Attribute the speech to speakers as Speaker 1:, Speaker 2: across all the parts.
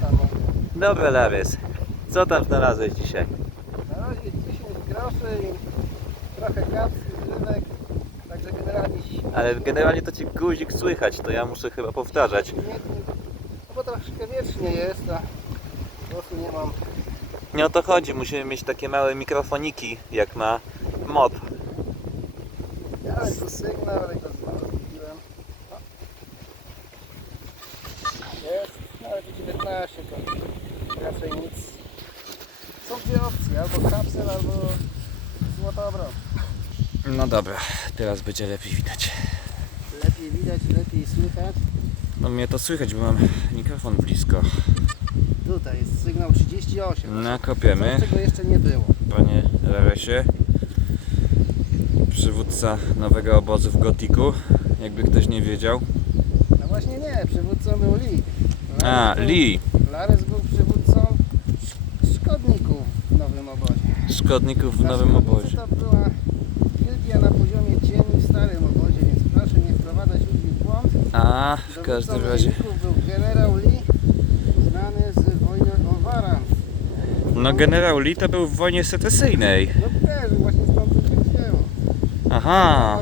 Speaker 1: samo.
Speaker 2: Dobra, Larys. Co tam znalazłeś dzisiaj?
Speaker 1: Na razie 10 groszy i trochę kapsy, drzewek, także generalnie
Speaker 2: Ale generalnie to ci guzik słychać, to ja muszę chyba powtarzać.
Speaker 1: no bo troszkę wiecznie jest, a prostu nie mam.
Speaker 2: Nie o to chodzi, musimy mieć takie małe mikrofoniki, jak ma mob.
Speaker 1: Ale tu sygnał, ale go zgubiłem. O. Jest, no ale tu 19 to raczej nic. Są dwie opcje, albo kapsel, albo złota obrona.
Speaker 2: No dobra, teraz będzie lepiej widać.
Speaker 1: Lepiej widać, lepiej słychać.
Speaker 2: No mnie to słychać, bo mam mikrofon blisko.
Speaker 1: Tutaj jest sygnał 38.
Speaker 2: Nakopiemy,
Speaker 1: Coś, czego jeszcze nie było.
Speaker 2: panie Laresie. Przywódca nowego obozu w Gotiku, jakby ktoś nie wiedział.
Speaker 1: No właśnie nie, przywódcą był Lee.
Speaker 2: A, Lee,
Speaker 1: Lares był przywódcą sz- szkodników w nowym obozie.
Speaker 2: szkodników w nowym obozie.
Speaker 1: To była gildia na poziomie cieni w starym obozie, więc proszę nie wprowadzać ludzi w błąd.
Speaker 2: A, w każdym razie.
Speaker 1: był generał Lee, znany z wojny o Waran.
Speaker 2: No generał Lee to był w wojnie secesyjnej.
Speaker 1: No też, właśnie stąd to się wzięło.
Speaker 2: Aha.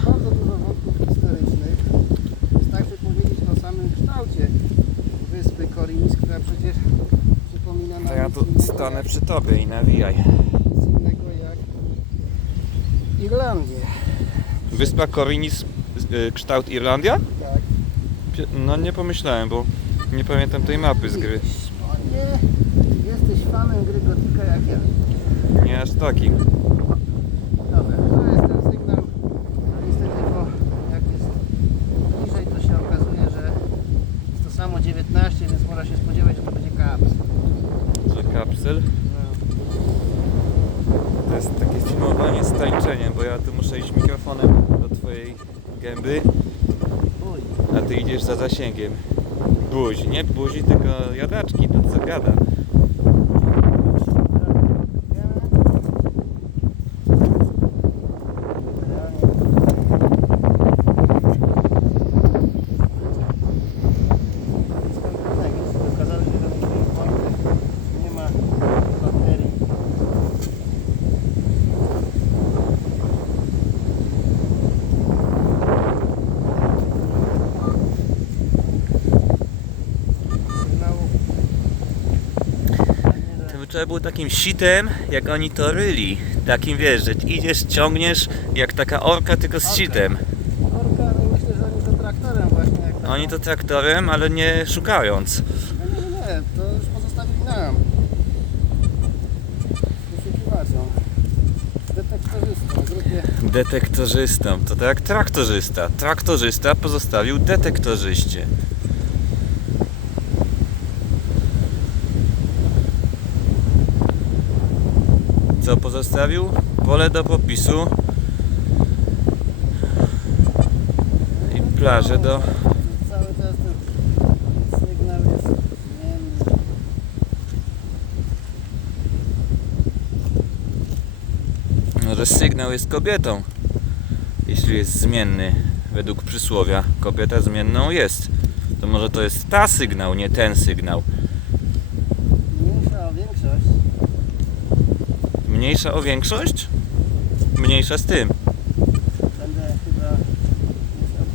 Speaker 1: Nam
Speaker 2: To ja tu stanę przy tobie i nawijaj.
Speaker 1: nic innego jak Irlandię.
Speaker 2: Wyspa Korinis, y, kształt Irlandia?
Speaker 1: Tak.
Speaker 2: Pie- No nie pomyślałem, bo nie pamiętam tej mapy z gry.
Speaker 1: Widzisz, jesteś fanem gry Gotika jak ja.
Speaker 2: Nie aż takim.
Speaker 1: Dobra, to jest ten sygnał. No niestety, bo jak jest bliżej, to się okazuje, że jest to samo 19, więc można się spodziewać, że to będzie kaps.
Speaker 2: Że kapsel. To jest takie filmowanie z tańczeniem, bo ja tu muszę iść mikrofonem do twojej gęby, a ty idziesz za zasięgiem. Buzi, nie buzi, tylko jadaczki, to co gada.
Speaker 1: Nie ma baterii. Sygnału.
Speaker 2: To by trzeba było takim sitem, jak oni to ryli. Takim wiesz, że idziesz, ciągniesz jak taka orka, tylko z
Speaker 1: Orka.
Speaker 2: sitem.
Speaker 1: Orka, no myślę, że oni to traktorem właśnie jak
Speaker 2: Oni to traktorem, ale nie szukając.
Speaker 1: No nie, nie, nie, to już pozostawili nam. Wyszukiwaczom. Detektorzystom, grupie.
Speaker 2: Detektorzystą. To tak jak traktorzysta. Traktorzysta pozostawił detektorzyście. Co pozostawił? Pole do popisu i plażę do...
Speaker 1: Cały czas ten sygnał jest zmienny.
Speaker 2: No, sygnał jest kobietą. Jeśli jest zmienny, według przysłowia, kobieta zmienną jest. To może to jest ta sygnał, nie ten sygnał.
Speaker 1: Mniejsza o większość.
Speaker 2: Mniejsza o większość? Mniejsza z tym.
Speaker 1: Będę chyba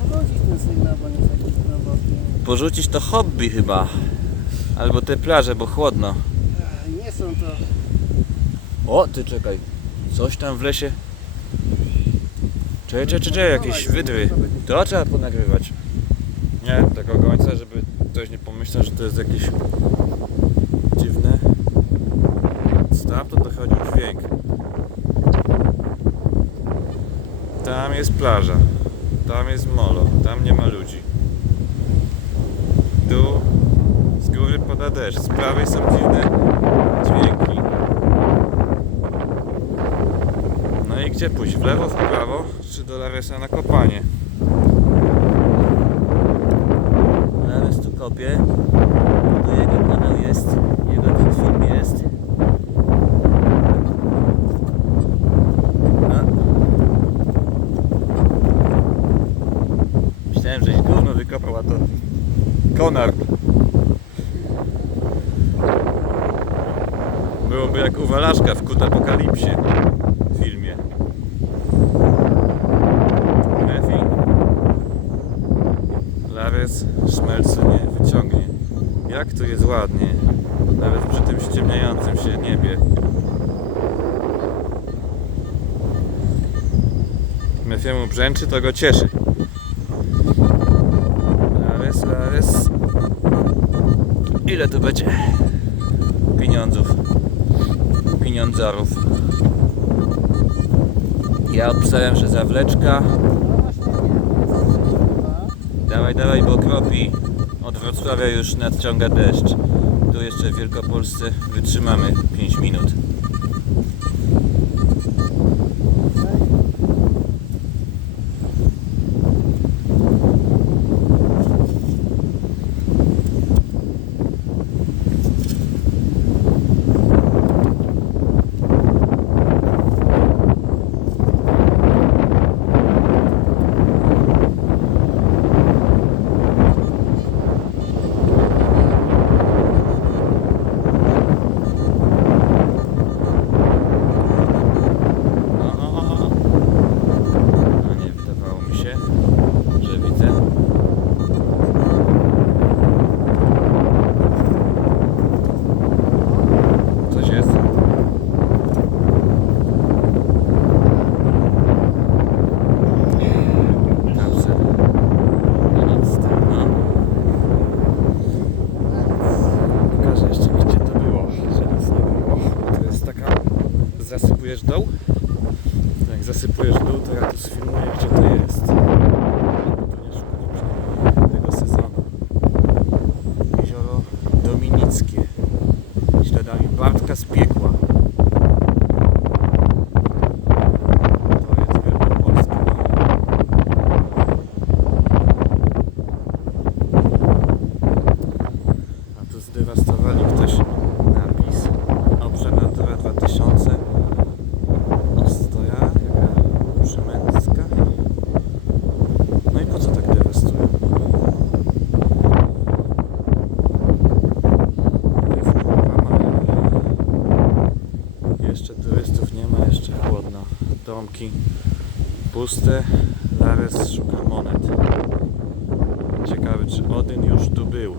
Speaker 1: porzucić ten sygnał, bo nie jest jakiś głęboki.
Speaker 2: Porzucić to hobby chyba. Albo te plaże, bo chłodno.
Speaker 1: Ech, Nie są to
Speaker 2: O, ty czekaj. Coś tam w lesie. Czekaj, czekaj, czekaj, jakieś wydry. To trzeba ponagrywać. Nie, tego gońca, żeby ktoś nie pomyślał, że to jest jakieś dziwne. Stamtąd dochodził dźwięk. Tam jest plaża. Tam jest molo. Tam nie ma ludzi. Tu z góry pada deszcz. Z prawej są dziwne dźwięki. No i gdzie pójść? W lewo, w prawo? Czy do Laresa na kopanie? Lares tu kopie. To jego kanał jest. Jego ten film jest. A. Myślałem, żeś gówno wykopał, a to konar. byłoby jak uwalaszka w Kut Apokalipsie w filmie. Mefi. Lares szmelcu nie wyciągnie. Jak tu jest ładnie. Nawet przy tym ściemniającym się niebie. Mefiemu brzęczy, to go cieszy. Ile tu będzie? Pieniądzów. Pieniądzarów. Ja obstawiam, że zawleczka. Dawaj, dawaj, bo kropi. Od Wrocławia już nadciąga deszcz. Tu jeszcze w Wielkopolsce wytrzymamy 5 minut. O, A nie, wydawało mi się, że widzę. Coś jest? Dobrze. No nic z tym, no. Pokażę jeszcze gdzie to było, że nic nie było. To jest taka... Zasypujesz dół? Jak zasypujesz dół, to ja tu sfilmuję, gdzie to jest. Tu nie szukam tego sezonu. Jezioro Dominickie. Śladami Bartka z piekła. To jest Wielkopolska. A tu zdewastowali ktoś napis Obrze Natura 2000 Ostoja, jaka przemęcka. No i po co tak dewastują? To jest połowa maja. Jeszcze turystów nie ma, jeszcze chłodno. Domki puste. Lares szuka monet. Ciekawy, czy Odyn już tu był.